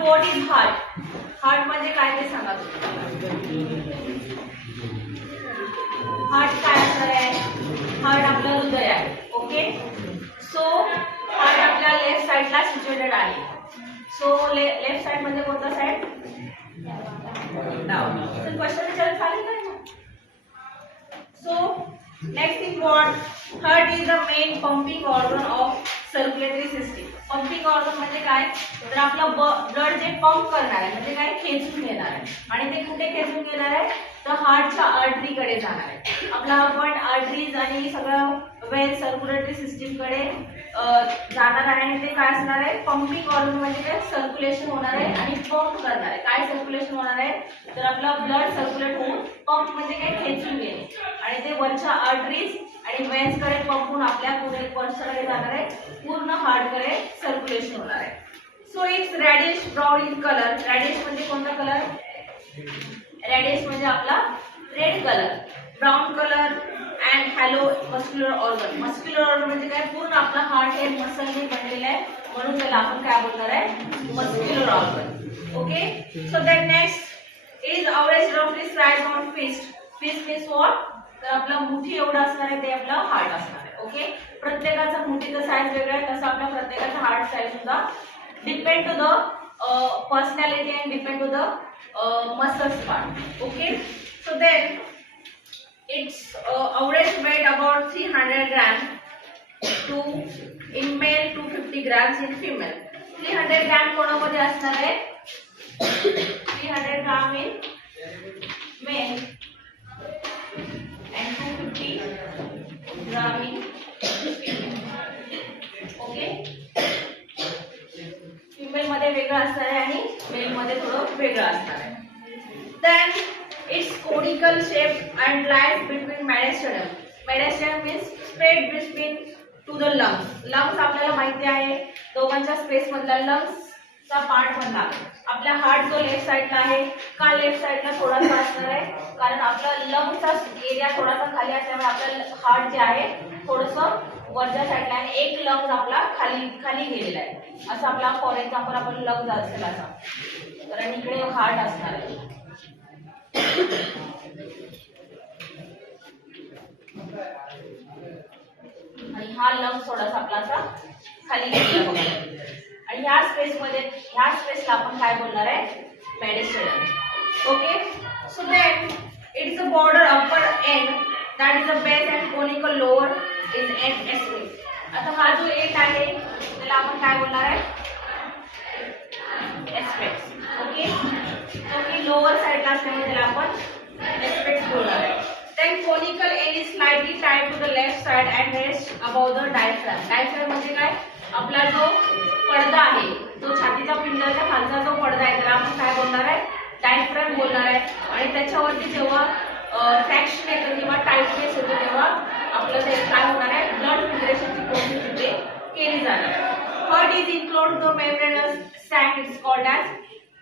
What is heart? Heart म्हणजे काय ते सांगा हार्ट काय असणार आहे? हार्ट आपलं हृदय आहे. ओके, सो हार्ट आपल्या लेफ्ट साइडला सिच्युएटेड आहे. सो लेफ्ट साइड म्हणजे कोणता साइड? डाऊन. तर क्वेश्चन विचार चालेल काय ना? So next thing what? Heart is the main pumping organ of circulatory system. Pumping organ म्हणजे काय? तर आपलं ब्लड जे पंप करणार आहे म्हणजे काय? खेचून घेणार आहे. आणि ते कुठे खेचून घेणार आहे? तर हार्टच्या आर्टरीकडे जाणार आहे. आपला हार्ट आर्टरीज आणि सगळं वेल सर्क्युलेटरी सिस्टीम कडे जाणार आहे. आणि ते काय असणार आहे? पंपिंग ऑर्गन म्हणजे काय? सर्क्युलेशन होणार आहे आणि पंप करणार आहे. काय सर्क्युलेशन होणार आहे? तर आपला ब्लड सर्क्युलेट होऊन पंप म्हणजे काय? खेचून घेणे. आणि ते वरच्या आर्टरीज आणि वेन्स कडे पंप होऊन आपल्या पुढे पर्सकडे जाणार आहे. पूर्ण हार्ट कडे सर्क्युलेशन होणार आहे. So it's reddish brown in colour. Reddish म्हणजे कोणता कलर? रेडिश म्हणजे आपला red colour. Brown colour and hollow muscular organ. Muscular organ म्हणजे काय? पूर्ण आपला हार्ट हे मसलने बनलेलं आहे म्हणून त्याला आपण काय बोलणार आहे? Muscular organ. Okay, so that next is average रफली size on fist. Fist means what? तर आपला मुठी एवढा असणार आहे ते आपला हार्ट असणार आहे. ओके, प्रत्येकाचा मुठीचा साइज वेगळा आहे तसं आपल्या प्रत्येकाचा हार्ट साइज सुद्धा depend to the personality and depend to the muscles part. Okay, so then its average weight about 300 grams to in male, 250 grams in female. 300 gram कोणामध्ये असणार आहे? 300 ग्राम in male and 250 gram in female. Okay, female मध्ये वेगळं असणार आहे आणि mail मध्ये थोडं वेगळं असणार आहे. Then its conical shape and lies between mediastinum. Mediastinum means spread between to the lungs. Lungs आपल्याला माहिती आहे दोघांच्या स्पेस मधला lungs चा पार्ट बनला. आपला हार्ट जो लेफ्ट साइडला आहे का लेफ्ट साइडला थोडासा असणार आहे कारण आपला लंग्सचा एरिया थोडासा खाली असल्यामुळे आपला हार्ट जे आहे थोडंसं वरच्या साइडला आहे. एक लंग्स आपला खाली खाली गेलेला आहे. असं आपला फॉर एक्झाम्पल आपण लंग्स असेल असा तर आणि इकडे हार्ट असणार आहे. आणि हा लंग्स थोडासा आपला असा खाली गेलेला बघा. आणि ह्या स्पेसला आपण काय बोलणार आहे? Mediastinum. Okay, so then it is a border upper end that is a base and conical lower is end aspect. आता हा जो एंड आहे त्याला आपण काय बोलणार आहे? एस्पेक्ट. ओके, तो की लोअर साइडला असल्यामुळे त्याला आपण एस्पेक्ट बोलणार आहे. Then conical end is slightly tied to the left side and rest above the diaphragm. Diaphragm म्हणजे काय? आपला जो पडदा आहे जो छातीच्या पिंजराच्या खालचा जो पडदा आहे त्याला आपण काय बोलणार आहे? डायफ्राम बोलणार आहे. आणि त्याच्यावरती जेव्हा ट्रॅक्शन येतं किंवा टाइटनेस येतो तेव्हा आपलं ते काय होणार आहे? ब्लड फिल्ट्रेशनची प्रोसेस तिथे केली जाणार आहे. Heart is include the membranous sac. Its called as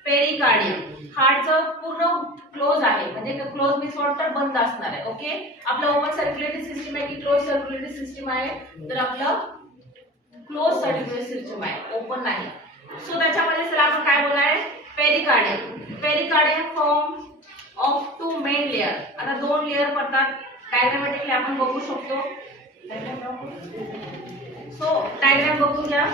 pericardium. हार्टचं पूर्ण क्लोज आहे म्हणजे क्लोज मीन्स व्हॉट? तर बंद असणार आहे. ओके, आपलं ओपन सर्क्युलेटरी सिस्टीम आहे की क्लोज सर्क्युलेटरी सिस्टीम आहे? तर आपलं क्लोज सर्क्युलेटरी सिस्टम आहे, ओपन नाही. सो त्याच्यामध्ये सर आपण काय बोलणार आहे? Pericardium. Pericardium form of 2 main layer. आता 2 लेयर पडतात. डायग्रामॅटिकली आपण बघू शकतो. सो डायग्राम बघू घ्या.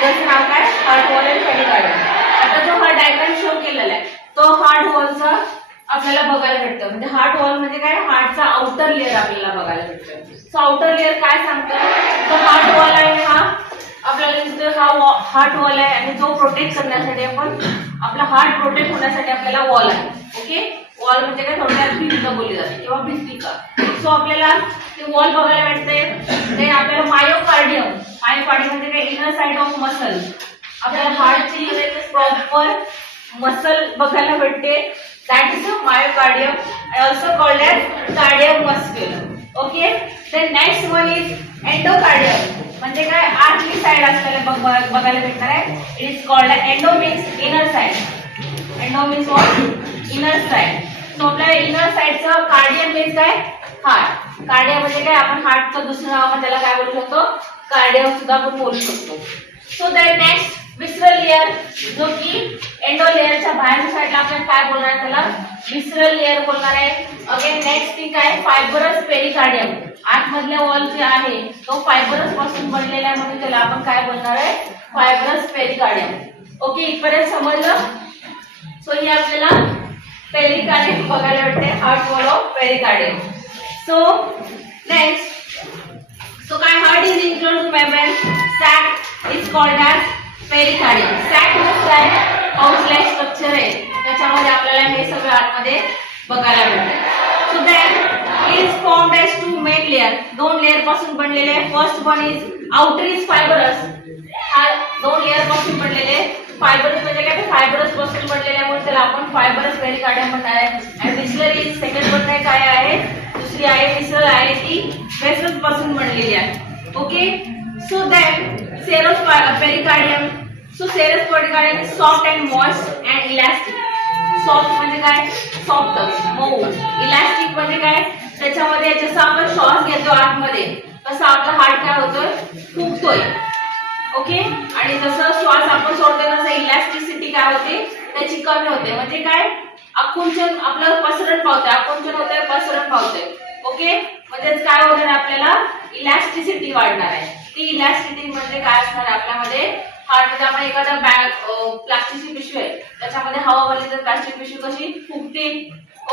त्याचं नाव काय, हार्ट वॉल आणि पेरिकार्डियम. आता जो हा डायग्राम शो केलेला आहे तो हार्ट वॉलचा आपल्याला बघायला भेटतं. म्हणजे हार्ट वॉल म्हणजे काय, हार्टचा आउटर लेअर आपल्याला बघायला भेटतं. सो आउटर लेअर काय सांगतं, तो हार्ट वॉल आहे हा आपल्याला दिसतोय, हा हार्ट वॉल आहे आणि जो प्रोटेक्ट करण्यासाठी आपण आपला हार्ट प्रोटेक्ट होण्यासाठी आपल्याला वॉल आहे. ओके, वॉल म्हणजे काय, थोडक्यात भिंत बोलली जाते किंवा भिंतिका. सो आपल्याला ते वॉल बघायला भेटते. ते आपल्याला मायोकार्डियम, मायोकार्डियम म्हणजे काय, इनर साइड ऑफ मसल, आपल्याला हार्टची प्रॉपर मसल बघायला भेटते. That is a myocardium, also called as cardiac muscular. Okay, then next one is endocardium, म्हणजे काय, आतली साइड असलेला बघायला भेटणार आहे. It is called endo means inner side, endo means what, inner side. So आपल्या इनर साइडचं कार्डियम मीन्स काय, हार्ट. कार्डियम म्हणजे काय, आपण हार्टचं दुसरं नाव आपण त्याला काय बोलू शकतो, कार्डियम सुद्धा आपण बोलू शकतो. सो देन नेक्स्ट विसरल लेअर, जो की एंडो लेअरच्या बाहेरच्या साईडला आपण काय बोलणार आहे, त्याला विसरल लेअर बोलणार आहे. अगेन नेक्स्ट थिंग काय, फायबरस पेरिकार्डियम, आतमधल्या वॉल जे आहे तो फायबरस पासून बनलेला आहे म्हणून त्याला आपण काय बोलणार आहे, फायबरस पेरिकार्डियम. ओके, इथपर्यंत समजलं. सो हे आपल्याला पेरिकार्डियम बघायला भेटते, heart wall of pericardium. So next, so काय, heart is enclosed membrane, sac is called as pericardium. Sac म्हणजे काय, पाऊस लाईक स्ट्रक्चर आहे, त्याच्यामध्ये आपल्याला हे सगळं आतमध्ये बघायला भेटते. So then it is formed as two main layer, दोन लेअर पासून बनलेले आहे. First one is outer is fibrous, हा दोन लेअर पासून बनलेले. फायबरस म्हणजे काय, फायबरस पासून बनलेले आहे म्हणून त्याला आपण फायबरस पेरिकार्डियम म्हणणार आहे. आणि विसरल इज सेकंड वन काय आहे, दुसरी आहे विसरल आहे, ती वेसल्स पासून बनलेली आहे. Okay, so then serous pericardium. So serous pericardium is soft and moist and elastic. Soft म्हणजे काय, सॉफ्ट मऊ. इलास्टिक म्हणजे काय, त्याच्यामध्ये जसं आपण श्वास घेतो आतमध्ये तसं आपला हार्ट काय होतोय, फुगतोय. ओके, आणि जसं श्वास आपण सोडतो तसं इलास्टिसिटी काय होते, त्याची कमी होते. म्हणजे काय, आकुंचन आपलं पसरण पावतंय, आकुंचन होतंय, पसरण पावतंय. ओके, म्हणजेच काय होणार आहे, आपल्याला इलास्टिसिटी वाढणार आहे. ती इलास्टिसिटी म्हणजे काय असणार आहे आपल्यामध्ये, हार्ट मध्ये एखादा बॅग प्लास्टिकची पिशवी आहे, त्याच्यामध्ये हवा भरली तर प्लास्टिक पिशवी कशी फुगते.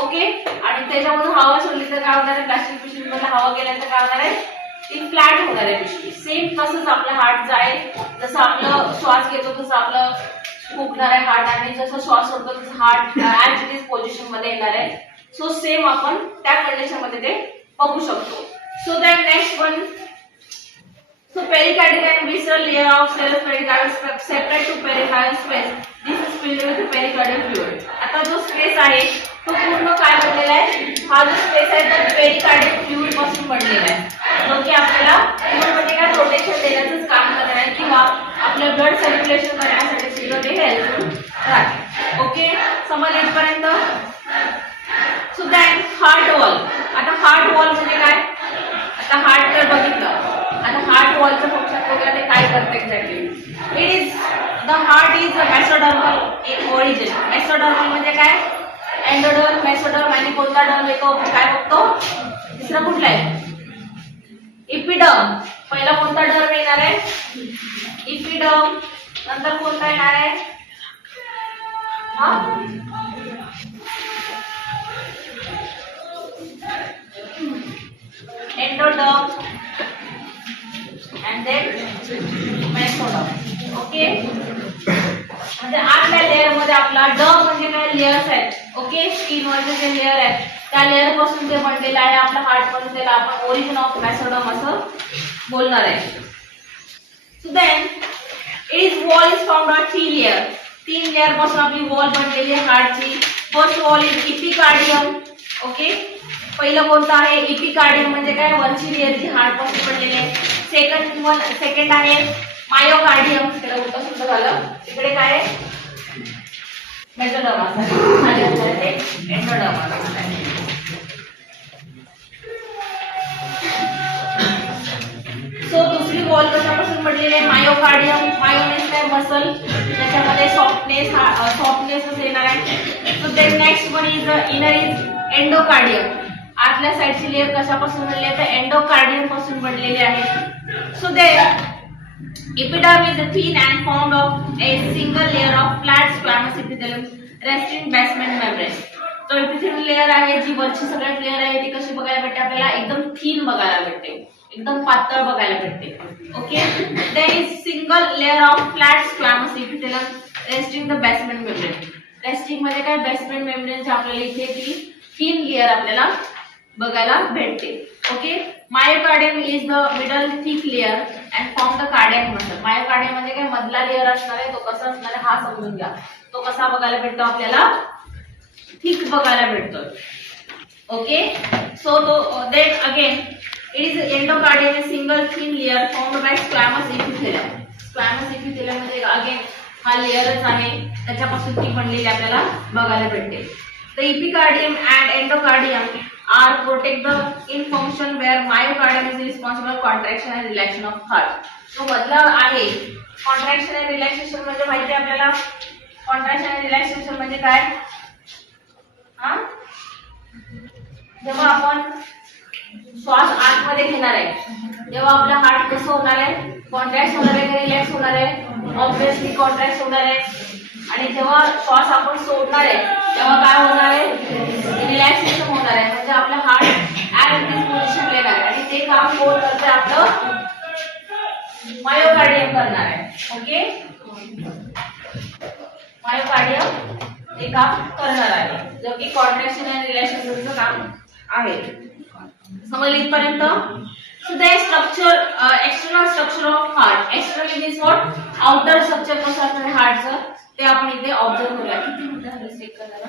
ओके, आणि त्याच्यामधून हवा सोडली तर काय होणार आहे, प्लास्टिक पिशवीमध्ये हवा गेल्यानंतर काय होणार आहे, ती फ्लॅट होणार आहे पिशवी. सेम तसंच आपलं हार्ट जाईल, जसं आपलं श्वास घेतो तसं आपलं फुगणार आहे हार्ट, आणि जसं श्वास सोडतो तसं heart as it is position मध्ये येणार आहे. सो सेम आपण त्या कंडिशन मध्ये ते बघू शकतो. So that next one, so pericardium and visceral layer of serous pericardium separate to pericardial space. This is filled with pericardial fluid. आता जो स्पेस आहे तो पूर्ण काय बनलेला आहे, हा जो स्पेस आहे तो पेरिकार्डियल फ्लुइड पासून बनलेला आहे, जो की आपल्याला पूर्णपणे काय प्रोटेक्शन देण्याचं काम करणार आहे किंवा आपलं ब्लड सर्क्युलेशन करण्यासाठी सुद्धा ते हेल्पफुल राहते. ओके, समजलं इथपर्यंत. So than heart wall. आता हार्ट वॉल म्हणजे काय, आता हार्ट तर बघितलं, आता हार्ट वॉलचं फंक्शन वगैरे ते काय करते exactly. It is the heart is a mesodermal origin. Mesodermal म्हणजे काय, एंडोडर्म, मेसोडर्म आणि कोणता डर्म येतो काय बघतो, तिसरा कुठला आहे, इपिडर्म. पहिला कोणता डर्म येणार आहे, इपिडर्म. नंतर कोणता येणार आहे, endoderm and then mesoderm. Okay, म्हणजे आतल्या लेअर मध्ये आपला डर्म म्हणजे काय, लेयर्स आहेत. ओके, स्किन वरचे जे लेअर आहे त्या लेअर पासून जे बनलेलं आहे आपला हार्ट, म्हणून त्याला आपण ओरिजिन ऑफ मेसोडर्म असं बोलणार आहे. So then it wall is found on 3 layer. 3 layer पासून आपली वॉल बनलेली आहे हार्टची. First wall is epicardium. Okay, पहिलं कोणतं आहे, इपिकार्डियम म्हणजे काय, वरची लेअर जी हार्ट पासून बनलेली आहे. सेकंड आहे मायोकार्डियम, त्याला उलट सुद्धा झालं, तिकडे काय आहे, मेसोडर्म असं आहे, एंडोडर्म असं आहे. सो दुसरी वॉल कशापासून बनलेली आहे, मायोकार्डियम. मायोनेस काय, मसल, त्याच्यामध्ये सॉफ्टनेस येणार आहे. So then next one is inner is endocardium. आतल्या साईडची लेअर कशापासून बनलेली आहे, तर एंडोकार्डियम पासून बनलेली आहे. So then Epidermis is thin and formed of a single layer of flat squamous epithelium resting basement membrane. तो एपिथेलियल लेयर आहे जी वरची सगळ्यात लेयर आहे ती कशी बघायला भेटते आपल्याला एकदम थिन बघायला भेटते, एकदम पातळ बघायला भेटते. Okay, there is single layer of flat squamous epithelium resting the basement membrane. Resting मध्ये काय बेसमेंट मेम्ब्रेनची आपल्याला इथे ती थिन लेयर आपल्याला बघायला भेटते. Okay, myocardium is the middle thick layer and form the cardiac muscle. Myocardium म्हणजे काय मधला लेयर असणार आहे, तो कसा असणार आहे हा समजून घ्या. तो कसा बघायला भेटतो आपल्याला, थिक बघायला भेटतो. ओके, सो तो then again it is endocardium is single thin layer formed by squamous epithelium. Squamous epithelium म्हणजे अगेन हा लेयरच आहे, त्याच्यापासून ती बनलेली आपल्याला बघायला भेटते. The epicardium and endocardium are protect the in function where myocardium is responsible contraction and relaxation of heart. तो मधला आहे कॉन्ट्रॅक्शन अँड रिलॅक्सेशन म्हणजे माहिती आहे आपल्याला. कॉन्ट्रॅक्शन अँड रिलॅक्सेशन म्हणजे काय, जेव्हा आपण श्वास आतमध्ये घेणार आहे तेव्हा आपलं हार्ट कसं होणार आहे, कॉन्ट्रॅक्ट होणार आहे का रिलॅक्स होणार आहे, ऑब्विसली कॉन्ट्रॅक्ट होणार आहे. आणि जेव्हा श्वास आपण सोडणार आहे तेव्हा काय होणार आहे, रिलॅक्सेशन होणार आहे. म्हणजे आपलं हार्ट ऍट पोझिशन येणार आहे आणि ते काम कोण करते, आपलं मायोकार्डियम करणार आहे. ओके, मायोकार्डियम ते काम करणार आहे, जो की कॉन्ट्रॅक्शन आणि रिलॅक्सेशनचं काम आहे. समजलं इथपर्यंत. So the structure, external structure of heart. External means what, outer structure कसं असणार हार्टचं ते आपण इथे ऑब्झर्व करूया. किती मिनिटं झाले चेक करायला.